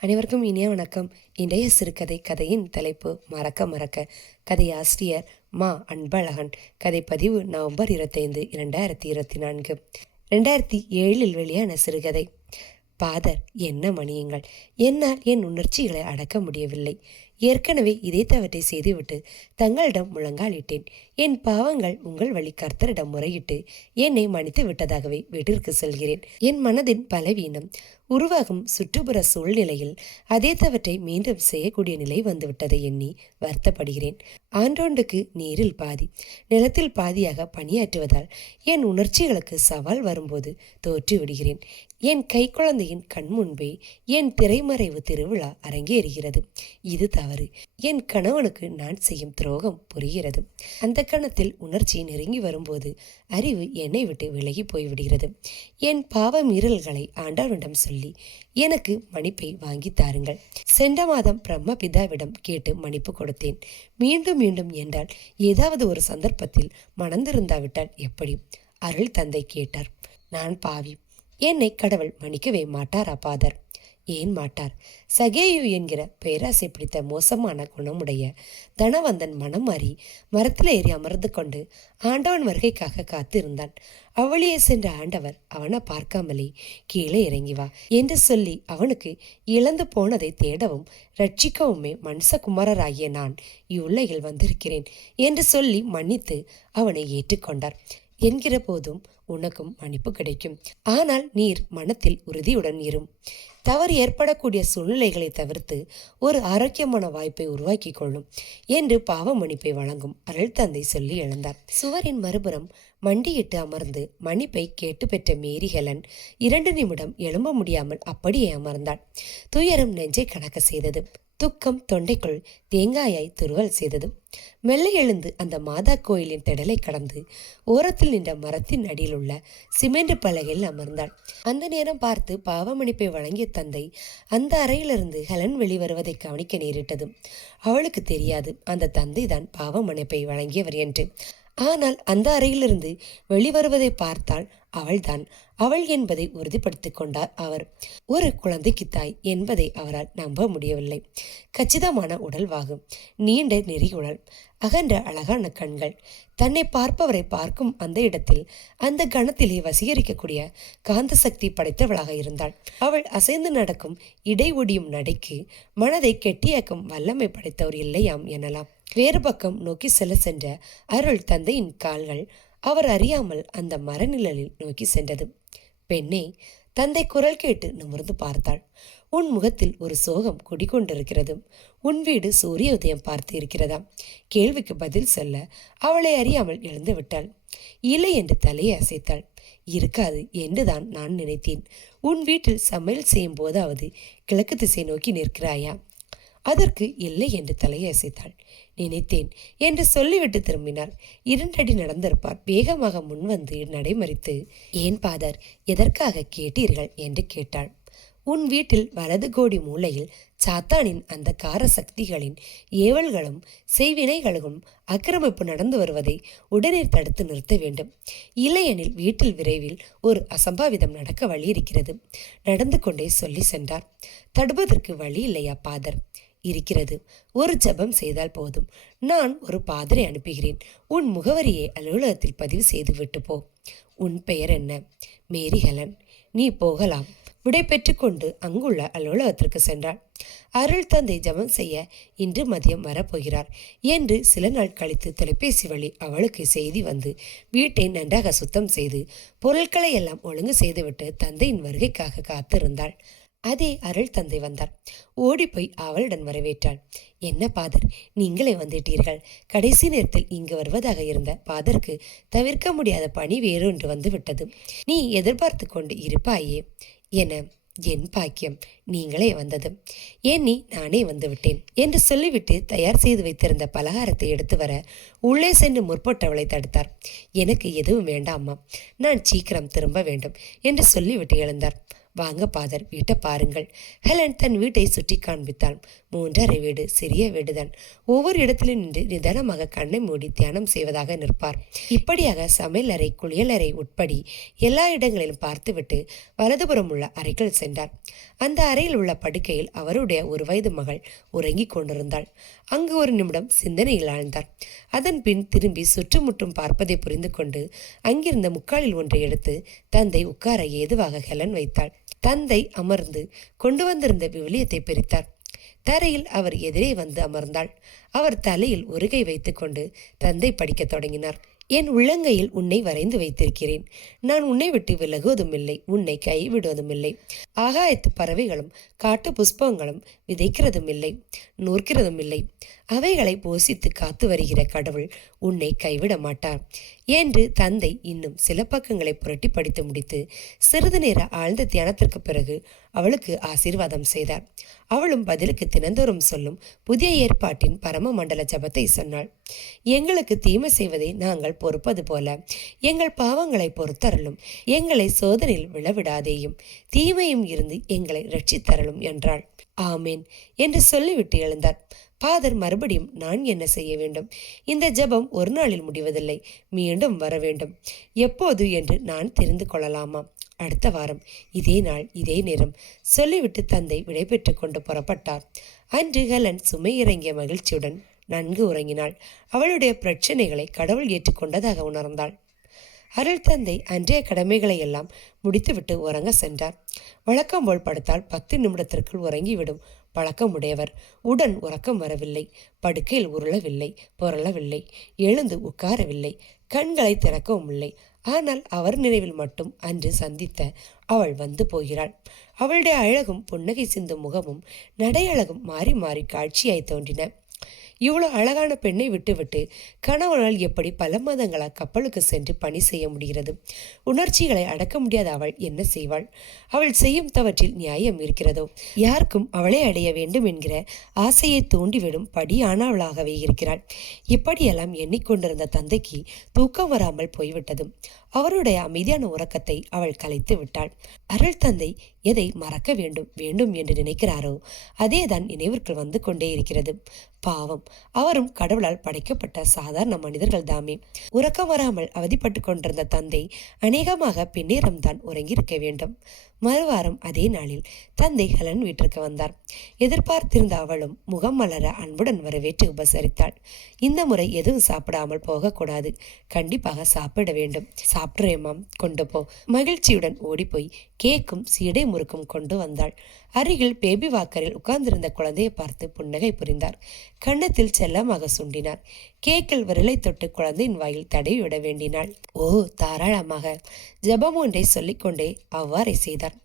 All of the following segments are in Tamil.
அனைவருக்கும் இனிய வணக்கம். இன்றைய சிறுகதை கதையின் தலைப்பு மறக்க மறக்க. கதையாசிரியர் மா அன்பழகன். கதை பதிவு நவம்பர் இருபத்தைந்து இரண்டாயிரத்தி இருபத்தி நான்கு. ரெண்டாயிரத்தி ஏழில் வெளியான சிறுகதை. பாதர் என்ன மணியுங்கள்? என்னால் என் உணர்ச்சிகளை அடக்க முடியவில்லை. ஏற்கனவே இதே தவற்றை செய்துவிட்டு தங்களிடம் முழங்காலிட்டேன். என் பாவங்கள் உங்கள் வழி கர்த்தரிடம் முறையிட்டு என்னை மன்னித்து விட்டதாகவே வீட்டிற்கு செல்கிறேன். என் மனதின் பலவீனம் உருவாகும் சுற்றுப்புற சூழ்நிலையில் அதே தவற்றை மீண்டும் செய்யக்கூடிய நிலை வந்துவிட்டதை எண்ணி வருத்தப்படுகிறேன். ஆண்டோண்டுக்கு நீரில் பாதி நிலத்தில் பாதியாக பணியாற்றுவதால் என் உணர்ச்சிகளுக்கு சவால் வரும்போது தோற்று விடுகிறேன் என் கைக்குழந்தையின் கண் முன்பே என் திரைமறைவு திருவிழா அரங்கேறுகிறது. இது தவறு. என் கணவனுக்கு நான் செய்யும் துரோகம் புரிகிறது. அந்த கணத்தில் உணர்ச்சி நெருங்கி வரும்போது அறிவு என்னை விட்டு விலகி போய்விடுகிறது. என் பாவ மீறல்களை ஆண்டவனிடம் சொல்லி எனக்கு மன்னிப்பை வாங்கி தாருங்கள். சென்ற மாதம் பிரம்ம பிதாவிடம் கேட்டு மன்னிப்பு கொடுத்தேன். மீண்டும் மீண்டும் என்றால் ஏதாவது ஒரு சந்தர்ப்பத்தில் மணந்திருந்தாவிட்டால் எப்படி? அருள் தந்தை கேட்டார். நான் பாவி. என்னை கடவுள் மன்னிக்கவே மாட்டாரா பாதர் ஏன் மாட்டார்? சகேயு என்கிற பேராசை பிடித்த மோசமான குணமுடைய தனவந்தன் மனம் மாறி மரத்தில் ஏறி அமர்ந்து கொண்டு ஆண்டவன் வருகைக்காக காத்திருந்தான். அவளியே சென்ற ஆண்டவர் அவனை பார்க்காமலே கீழே இறங்கி வா என்று சொல்லி அவனுக்கு இழந்து போனதை தேடவும் ரட்சிக்கவுமே மனுஷகுமாரராகிய நான் இவ்வுலகில் வந்திருக்கிறேன் என்று சொல்லி மன்னித்து அவனை ஏற்றுக்கொண்டார். என்கிற போதும் உனக்கும் மன்னிப்பு கிடைக்கும். ஆனால் நீர் மனத்தில் உறுதியுடன் இரும். தவறு ஏற்படக்கூடிய சூழ்நிலைகளை தவிர்த்து ஒரு ஆரோக்கியமான வாய்ப்பை உருவாக்கி கொள்ளும் என்று பாவ மன்னிப்பை வழங்கும் அருள் தந்தை சொல்லி எழுந்தார். சுவரின் மறுபுறம் மண்டியிட்டு அமர்ந்து மன்னிப்பை கேட்டு பெற்ற மேரி ஹெலன் இரண்டு நிமிடம் எழும்ப முடியாமல் அப்படியே அமர்ந்தாள். துயரம் நெஞ்சை கணக்க செய்தது. துக்கம் தொண்டைக்குள் தேங்காயாய் துருவல் செய்ததும் மெல்ல எழுந்து அந்த மாதா கோயிலின் திடலை கடந்து ஓரத்தில் நின்ற மரத்தின் அடியில் உள்ள சிமெண்ட் பலகையில் அமர்ந்தாள். அந்த நேரம் பார்த்து பாவமணிப்பை வழங்கிய தந்தை அந்த அறையிலிருந்து ஹெலன் வெளிவருவதை கவனிக்க நேரிட்டது அவளுக்கு தெரியாது அந்த தந்தை தான் பாவமணிப்பை வழங்கியவர் என்று. ஆனால் அந்த அறையிலிருந்து வெளிவருவதை பார்த்தால் அவள்தான். அவள் என்பதை உறுதிப்படுத்திக் கொண்டார் அவர். ஒரு குழந்தைக்கு தாய் என்பதை அவரால் நம்ப முடியவில்லை. கச்சிதமான உடல்வாகும். நீண்ட நெறியுடல் அகன்ற அழகான கண்கள். தன்னை பார்ப்பவரை பார்க்கும் அந்த இடத்தில் அந்த கணத்திலே வசீகரிக்கக்கூடிய காந்த சக்தி படைத்தவளாக இருந்தாள். அவள் அசைந்து நடக்கும் இடை ஒடியும் நடைக்கு மனதை கெட்டியாக்கும் வல்லமை படைத்தவர் இல்லையாம் எனலாம். வேறு பக்கம் நோக்கி செல்ல சென்ற அருள் தந்தையின் கால்கள் அவர் அறியாமல் அந்த மரநிழலில் நோக்கி சென்றது. பெண்ணே தந்தை குரல் கேட்டு நிமிர்ந்து பார்த்தாள். உன் முகத்தில் ஒரு சோகம் குடிகொண்டிருக்கிறது. உன் வீடு சூரிய உதயம் பார்த்து இருக்கிறதா கேள்விக்கு பதில் சொல்ல அவளை அறியாமல் எழுந்து விட்டாள். இல்லை என்று தலையை அசைத்தாள். இருக்காது என்றுதான் நான் நினைத்தேன். உன் வீட்டில் சமையல் செய்யும் போதாவது கிழக்கு திசை நோக்கி நிற்கிறாயா? அதற்கு இல்லை என்று தலையை அசைத்தாள் நினைத்தேன் என்று சொல்லிவிட்டு திரும்பினார் இரண்டடி நடந்திருப்பார். வேகமாக முன்வந்து நடைமறித்து ஏன் பாதர் எதற்காக கேட்டீர்கள்? என்று கேட்டாள். உன் வீட்டில் வலது கோடி மூலையில் சாத்தானின் அந்த கார சக்திகளின் ஏவல்களும் செய்வினைகளும் ஆக்கிரமிப்பு நடந்து வருவதை உடனே தடுத்து நிறுத்த வேண்டும். இல்லையெனில் வீட்டில் விரைவில் ஒரு அசம்பாவிதம் நடக்க வழி இருக்கிறது. நடந்து கொண்டே சொல்லி சென்றார். தடுப்பதற்கு வழி இல்லையா பாதர் இருக்கிறது. ஒரு ஜபம் செய்தால் போதும். நான் ஒரு பாதரை அனுப்புகிறேன். உன் முகவரியை அலுவலகத்தில் பதிவு செய்து விட்டு போ. உன் பெயர் என்ன? Mary Helen. நீ போகலாம். விடை பெற்றுக்கொண்டு அங்குள்ள அலுவலகத்திற்கு சென்றாள். அருள் தந்தை ஜபம் செய்ய இன்று மதியம் வரப்போகிறார் என்று சில நாள் கழித்து தொலைபேசி வழி அவளுக்கு செய்தி வந்து வீட்டை நன்றாக சுத்தம் செய்து பொருட்களை எல்லாம் ஒழுங்கு செய்துவிட்டு தந்தையின் வருகைக்காக காத்திருந்தாள். அதே அருள் தந்தை வந்தார். ஓடிப்போய் அவளுடன் வரவேற்றாள். என்ன பாதர் நீங்களே வந்துட்டீர்கள். கடைசி நேரத்தில் இங்கு வருவதாக இருந்த பாதருக்கு தவிர்க்க முடியாத பணி வேறொன்று வந்து விட்டது. நீ எதிர்பார்த்து கொண்டு இருப்பாயே. என என் பாக்கியம் நீங்களே வந்தது. எண்ணி நானே வந்துவிட்டேன் என்று சொல்லிவிட்டு தயார் செய்து வைத்திருந்த பலகாரத்தை எடுத்து வர உள்ளே சென்று முற்பட்டவளை தடுத்தார். எனக்கு எதுவும் வேண்டாமா நான் சீக்கிரம் திரும்ப வேண்டும் என்று சொல்லிவிட்டு எழுந்தார். வாங்க பாதர் வீட்டை பாருங்கள். ஹெலன் தன் வீட்டை சுற்றி காண்பித்தாள். மூன்றரை வீடு சிறிய வீடுதான். ஒவ்வொரு இடத்திலும் நின்று நிதானமாக கண்ணை மூடி தியானம் செய்வதாக நிற்பார். இப்படியாக சமையல் அறை குளியலறை உட்படி எல்லா இடங்களிலும் பார்த்துவிட்டு வலதுபுறம் உள்ள அறைகள் சென்றார். அந்த அறையில் உள்ள படுக்கையில் அவருடைய ஒரு வயது மகள் உறங்கிக் கொண்டிருந்தாள். அங்கு ஒரு நிமிடம் சிந்தனையில் ஆழ்ந்தார். அதன் பின் திரும்பி சுற்றுமுற்றும் பார்ப்பதை புரிந்து கொண்டு அங்கிருந்த முக்காலில் ஒன்றை எடுத்து தந்தை உட்கார ஏதுவாக ஹெலன் வைத்தாள். தந்தை அமர்ந்து கொண்டு வந்திருந்த விவிலியத்தை பிரித்தார். தரையில் அவர் எதிரே வந்து அமர்ந்தாள். அவர் தலையில் ஒரு கை வைத்துக்கொண்டு தந்தை படிக்கத் தொடங்கினார். என் உள்ளங்கையில் உன்னை வரைந்து வைத்திருக்கிறேன். நான் உன்னை விட்டு விலகுவதும் இல்லை உன்னை கைவிடுவதும் இல்லை ஆகாயத்து பறவைகளும் காட்டு புஷ்பங்களும் விதைக்கிறதும் இல்லை நூற்கிறதும் இல்லை அவைகளை போசித்து காத்து வருகிற கடவுள் உன்னை கைவிட மாட்டார். என்று தந்தை இன்னும் சில பக்கங்களை புரட்டி படித்து முடித்து சிறிது நேர ஆழ்ந்த தியானத்திற்கு பிறகு அவளுக்கு ஆசீர்வாதம் செய்தார். அவளும் பதிலுக்கு தினந்தோறும் சொல்லும் புதிய ஏற்பாட்டின் பரம மண்டல ஜபத்தை சொன்னாள். எங்களுக்கு தீமை செய்வதை நாங்கள் பொறுப்பது போல எங்கள் பாவங்களை பொறுத்தரலும் எங்களை சோதனையில் விழவிடாதேயும். தீமையும் இருந்து எங்களை ரட்சித்தரலும் என்றாள். ஆமேன் என்று சொல்லிவிட்டு எழுந்தார். பாதர் மறுபடியும் நான் என்ன செய்ய வேண்டும்? இந்த ஜெபம் ஒரு நாளில் முடிவதில்லை. மீண்டும் வர வேண்டும். எப்போது என்று நான் தெரிந்து கொள்ளலாமா? அடுத்த வாரம். இதே நாள் இதே நேரம். சொல்லிவிட்டு தந்தை விடைபெற்று கொண்டு புறப்பட்டார். அன்று ஹெலன் சுமை இறங்கிய மகிழ்ச்சியுடன் நன்கு உறங்கினாள். அவளுடைய பிரச்சனைகளை கடவுள் ஏற்றுக்கொண்டதாக உணர்ந்தாள். அருள் தந்தை அன்றைய கடமைகளை எல்லாம் முடித்துவிட்டு உறங்க சென்றார். வழக்கம் போல் படுத்தால் பத்து நிமிடத்திற்குள் உறங்கிவிடும். பழக்கமுடையவர். உடன் உறக்கம் வரவில்லை. படுக்கையில் உருளவில்லை. புரளவில்லை. எழுந்து உட்காரவில்லை. கண்களை திறக்கவும் இல்லை. ஆனால் அவர் நினைவில் மட்டும் அன்று சந்தித்த அவள் வந்து போகிறாள். அவளுடைய அழகும் புன்னகை சிந்தும் முகமும் நடையழகும் மாறி மாறி காட்சியாய் தோன்றின. இவ்வளோ அழகான பெண்ணை விட்டுவிட்டு கணவனால் எப்படி பல மாதங்களாக கப்பலுக்கு சென்று பணி செய்ய முடிகிறது? உணர்ச்சிகளை அடக்க முடியாத அவள் என்ன செய்வாள்? அவள் செய்யும் தவற்றில் நியாயம் இருக்கிறதோ? யாருக்கும் அவளை அடைய வேண்டும் என்கிற ஆசையை தூண்டிவிடும் படியானவளாகவே இருக்கிறாள். இப்படியெல்லாம் எண்ணிக்கொண்டிருந்த தந்தைக்கு தூக்கம் வராமல் போய்விட்டது. அவருடைய அமைதியான உறக்கத்தை அவள் கலைத்து விட்டாள். அருள் தந்தை எதை மறக்க வேண்டும் வேண்டும் என்று நினைக்கிறாரோ அதேதான் நினைவிற்குள் வந்து கொண்டே இருக்கிறது. பாவம் அவரும் கடவுளால் படைக்கப்பட்ட சாதாரண மனிதர்கள் தாமே உறக்கம் வராமல் அவதிப்பட்டு கொண்டிருந்த தந்தை அநேகமாக பின்னேறம்தான் உறங்கியிருக்க வேண்டும். மறுவாரம் அதே நாளில் தந்தை ஹலன் வீட்டிற்கு வந்தார். எதிர்பார்த்திருந்த அவளும் முகம் மலர அன்புடன் வரவேற்று உபசரித்தாள். இந்த முறை எதுவும் சாப்பிடாமல் போகக்கூடாது. கண்டிப்பாக சாப்பிட வேண்டும். சாப்பிட்றேமாம் கொண்டு போ. மகிழ்ச்சியுடன் ஓடிப்போய் கேக்கும் சீடை முறுக்கும் கொண்டு வந்தாள். அருகில் பேபி வாக்கரில் உட்கார்ந்திருந்த குழந்தையை பார்த்து புன்னகை புரிந்தார். கன்னத்தில் செல்லமாக சுண்டினார். கேக்கில் விரலை தொட்டு குழந்தையின் வாயில் தடவிவிட வேண்டினாள். ஓ தாராளமாக. ஜபம் ஒன்றை சொல்லிக்கொண்டே அவ்வாறே செய்தார்.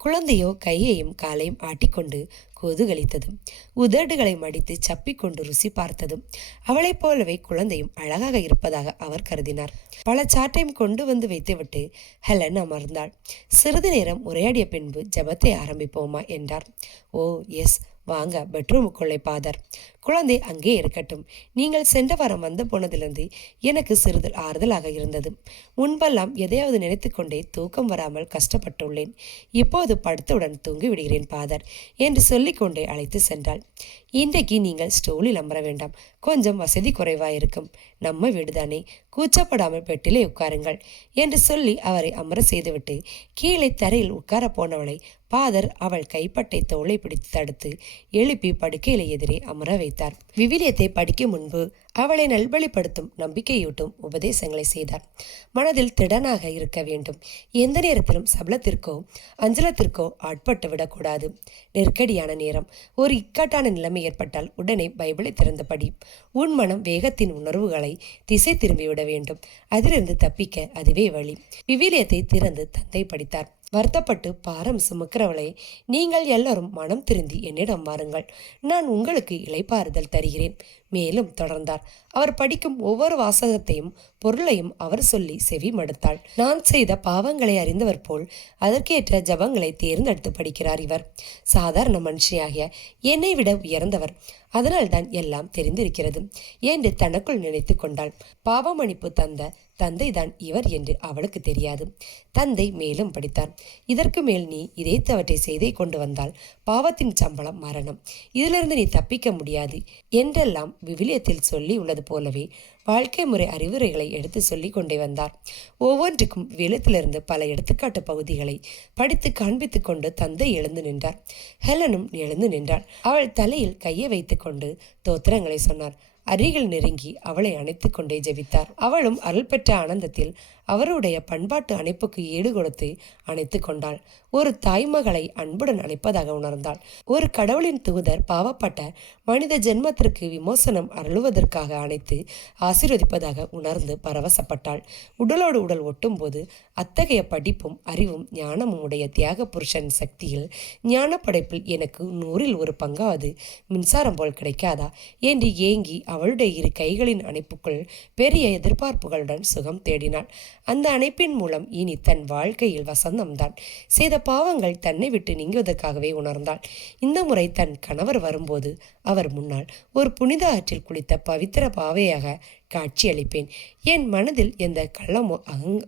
குழந்தையோ கையையும் காலையும் ஆட்டிக்கொண்டு கொதுகளித்ததும் உதடுகளை மடித்து சப்பிக்கொண்டு ருசி பார்த்ததும் அவளைப் போலவே குழந்தையும் அழகாக இருப்பதாக அவர் கருதினார் பல சாட்டையும் கொண்டு வந்து வைத்துவிட்டு ஹெலன் அமர்ந்தாள் சிறிது நேரம் உரையாடிய பின்பு ஜபத்தை ஆரம்பிப்போமா என்றார் ஓ எஸ் வாங்க பெட்ரூமுக்குள்ளே பாதர் குழந்தை அங்கே இருக்கட்டும். நீங்கள் சென்ற வாரம் வந்து போனதிலிருந்து எனக்கு சிறிது ஆறுதலாக இருந்தது. முன்பெல்லாம் எதையாவது நினைத்துக்கொண்டே தூக்கம் வராமல் கஷ்டப்பட்டுள்ளேன். இப்போது படுத்தவுடன் தூங்கி விடுகிறேன் பாதர் என்று சொல்லிக்கொண்டே அழைத்து சென்றாள். இன்றைக்கு நீங்கள் ஸ்டோலில் அமர வேண்டாம். கொஞ்சம் வசதி குறைவாயிருக்கும். நம்ம வீடுதானே. கூச்சப்படாமல் பெட்டிலே உட்காருங்கள் என்று சொல்லி அவரை அமர செய்துவிட்டு கீழே தரையில் உட்கார போனவளை பாதர் அவள் கைப்பட்டை தோலை பிடித்து தடுத்து எழுப்பி படுக்கையில எதிரே அமர வைத்தார் விவிலியத்தை படிக்கும் முன்பு அவளை நல்வழிப்படுத்தும் நம்பிக்கையூட்டும் உபதேசங்களை செய்தார். மனதில் திடனாக இருக்க வேண்டும். எந்த நேரத்திலும் சபலத்திற்கோ அஞ்சலத்திற்கோ ஆட்பட்டு விடக்கூடாது. நெருக்கடியான நேரம். ஒரு இக்கட்டான நிலைமை ஏற்பட்டால் உடனே பைபிளை திறந்தபடி உன் மனம் வேகத்தின் உணர்வுகளை திசை திரும்பிவிட வேண்டும். அதிலிருந்து தப்பிக்க அதுவே வழி. விவிலியத்தை திறந்து தந்தை படித்தார். வருத்தப்பட்டு பாரம் சுமக்கிறவளை நீங்கள் எல்லாரும் மனம் திருந்தி என்னிடம் வாருங்கள். நான் உங்களுக்கு இலைப்பாறுதல் தருகிறேன். மேலும் தொடர்ந்தார். அவர் படிக்கும் ஒவ்வொரு வாசகத்தையும் பொருளையும் அவர் சொல்லி செவி மடுத்தாள். நான் செய்த பாவங்களை அறிந்தவர் போல் அதற்கேற்ற ஜபங்களை தேர்ந்தெடுத்து படிக்கிறார் இவர். சாதாரண மனுஷியாகிய என்னை விட உயர்ந்தவர். அதனால்தான் எல்லாம் தெரிந்திருக்கிறது என்று தனக்குள் நினைத்து கொண்டாள். பாவமணிப்பு தந்த தந்தைதான் இவர் என்று அவளுக்கு தெரியாது. தந்தை மேலும் படித்தார். இதற்கு மேல் நீ இதே தவற்றை செய்தே கொண்டு வந்தால் பாவத்தின் சம்பளம் மரணம். இதிலிருந்து நீ தப்பிக்க முடியாது. என்றெல்லாம் விவிலியத்தில் சொல்லி உள்ளது போலவே வாழ்க்கை முறை அறிவுரைகளை எடுத்து சொல்லிக் கொண்டே வந்தார். ஒவ்வொன்றுக்கும் விலத்திலிருந்து பல எடுத்துக்காட்டு பகுதிகளை படித்து காண்பித்து கொண்டு தந்தை எழுந்து நின்றார். ஹெலனும் எழுந்து நின்றாள். அவள் தலையில் கையை வைத்துக்கொண்டு தோத்திரங்களை சொன்னார். அருகில் நெருங்கி அவளை அணைத்து கொண்டே ஜெபித்தார். அவளும் அருள் பெற்ற ஆனந்தத்தில் அவருடைய பண்பாட்டு அணைப்புக்கு ஈடு கொடுத்து அணைத்து கொண்டாள். ஒரு தாய்மகளை அன்புடன் அணைப்பதாக உணர்ந்தாள். ஒரு கடவுளின் தூதர் பாவப்பட்ட மனித ஜென்மத்திற்கு விமோசனம் அருளுவதற்காக அணைத்து ஆசீர்வதிப்பதாக உணர்ந்து பரவசப்பட்டாள். உடலோடு உடல் ஒட்டும்போது அத்தகைய படிப்பும் அறிவும் ஞானமும் உடைய தியாக புருஷன் சக்தியில் ஞான படைப்பில் எனக்கு நூறில் ஒரு பங்காவது மின்சாரம் போல் கிடைக்காதா? என்று ஏங்கி அவளுடைய இரு கைகளின் அணைப்புக்குள் பெரிய எதிர்பார்ப்புகளுடன் சுகம் தேடினாள். அந்த அணைப்பின் மூலம் இனி தன் வாழ்க்கையில் வசந்தம்தான். செய்த பாவங்கள் தன்னை விட்டு நீங்குவதற்காகவே உணர்ந்தாள். இந்த முறை தன் கணவர் வரும்போது அவர் முன்னால் ஒரு புனித ஆற்றில் குளித்த பவித்திர பாவையாக காட்சியளிப்பேன். என் மனதில் எந்த கள்ளமோ அகங்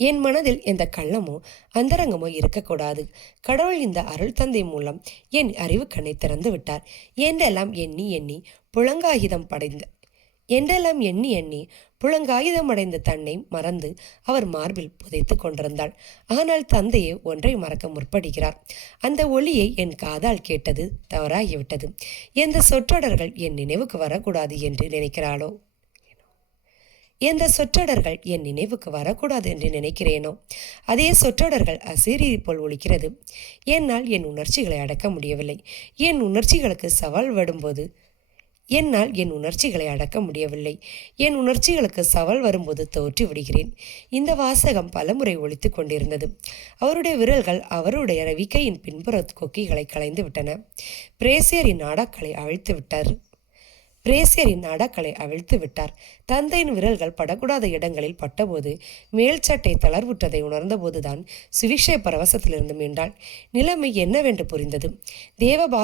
என் மனதில் எந்த கள்ளமோ அந்தரங்கமோ இருக்கக்கூடாது. கடவுள் இந்த அருள் தந்தை மூலம் என் அறிவு கண்ணை திறந்து விட்டார் என்றெல்லாம் எண்ணி எண்ணி புலங்காகிதம் படைந்த என்றெல்லாம் எண்ணி எண்ணி புழங்காயுதமடைந்த தன்னை மறந்து அவர் மார்பில் புதைத்து கொண்டிருந்தாள். ஆனால் தந்தையை ஒன்றை மறக்க முற்படுகிறார். அந்த ஒளியை என் காதால் கேட்டது தவறாகிவிட்டது. எந்த சொற்றொடர்கள் என் நினைவுக்கு வரக்கூடாது என்று நினைக்கிறாளோ? எந்த சொற்றொடர்கள் என் நினைவுக்கு வரக்கூடாது என்று நினைக்கிறேனோ? அதே சொற்றொடர்கள் அசீரி போல் ஒழிக்கிறது என்னால் என் உணர்ச்சிகளை அடக்க முடியவில்லை. என் உணர்ச்சிகளுக்கு சவால் விடும்போது என்னால் என் உணர்ச்சிகளை அடக்க முடியவில்லை. என் உணர்ச்சிகளுக்கு சவால் வரும்போது தோற்றி விடுகிறேன். இந்த வாசகம் பலமுறை ஒழித்து கொண்டிருந்தது. அவருடைய விரல்கள் அவருடைய ரவிக்கையின் பின்புற கொக்கிகளை களைந்து விட்டன. பிரேசியரின் நாடாக்களை அழித்து விட்டார். பிரேசியரின் நாடாக்களை அவிழ்த்து விட்டார். தந்தையின் விரல்கள் படக்கூடாத இடங்களில் பட்டபோது மேல் சட்டை தளர்வுற்றதை உணர்ந்தபோதுதான் சுவிஷய பரவசத்திலிருந்து மீண்டாள். நிலைமை என்னவென்று புரிந்தது தேவபா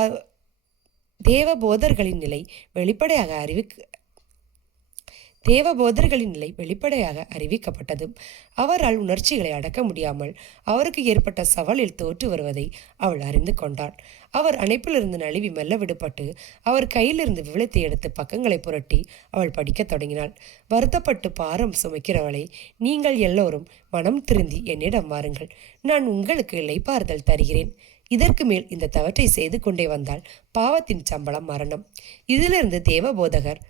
தேவபோதர்களின் நிலை வெளிப்படையாக அறிவிக்க தேவபோதர்களின் நிலை வெளிப்படையாக அறிவிக்கப்பட்டதும் அவரால் உணர்ச்சிகளை அடக்க முடியாமல் அவருக்கு ஏற்பட்ட சவாலில் தோற்று வருவதை அவள் அறிந்து கொண்டாள். அவர் அணைப்பிலிருந்து நழுவி மெல்ல விடுபட்டு அவர் கையிலிருந்து விவளத்தை எடுத்து பக்கங்களை புரட்டி அவள் படிக்கத் தொடங்கினாள். வருத்தப்பட்டு பாரம் சுமைக்கிறவளை நீங்கள் எல்லோரும் மனம் திருந்தி என்னிடம் வாருங்கள். நான் உங்களுக்கு இலைப்பாறுதல் தருகிறேன். இதற்கு மேல் இந்த தவற்றை செய்து கொண்டே வந்தால் பாவத்தின் சம்பளம் மரணம். இதிலிருந்து தேவபோதகர்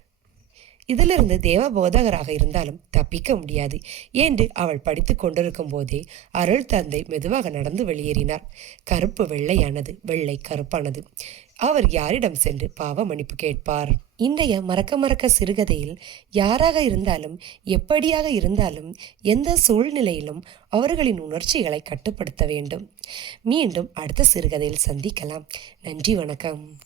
இதிலிருந்து தேவபோதகராக இருந்தாலும் தப்பிக்க முடியாது. என்று அவள் படித்து கொண்டிருக்கும் போதே அருள் தந்தை மெதுவாக நடந்து வெளியேறினார். கருப்பு வெள்ளையானது வெள்ளை கருப்பானது. அவர் யாரிடம் சென்று பாவ மன்னிப்பு கேட்பார்? இன்றைய மறக்க மறக்க சிறுகதையில் யாராக இருந்தாலும் எப்படியாக இருந்தாலும் எந்த சூழ்நிலையிலும் அவர்களின் உணர்ச்சிகளை கட்டுப்படுத்த வேண்டும். மீண்டும் அடுத்த சிறுகதையில் சந்திக்கலாம். நன்றி வணக்கம்.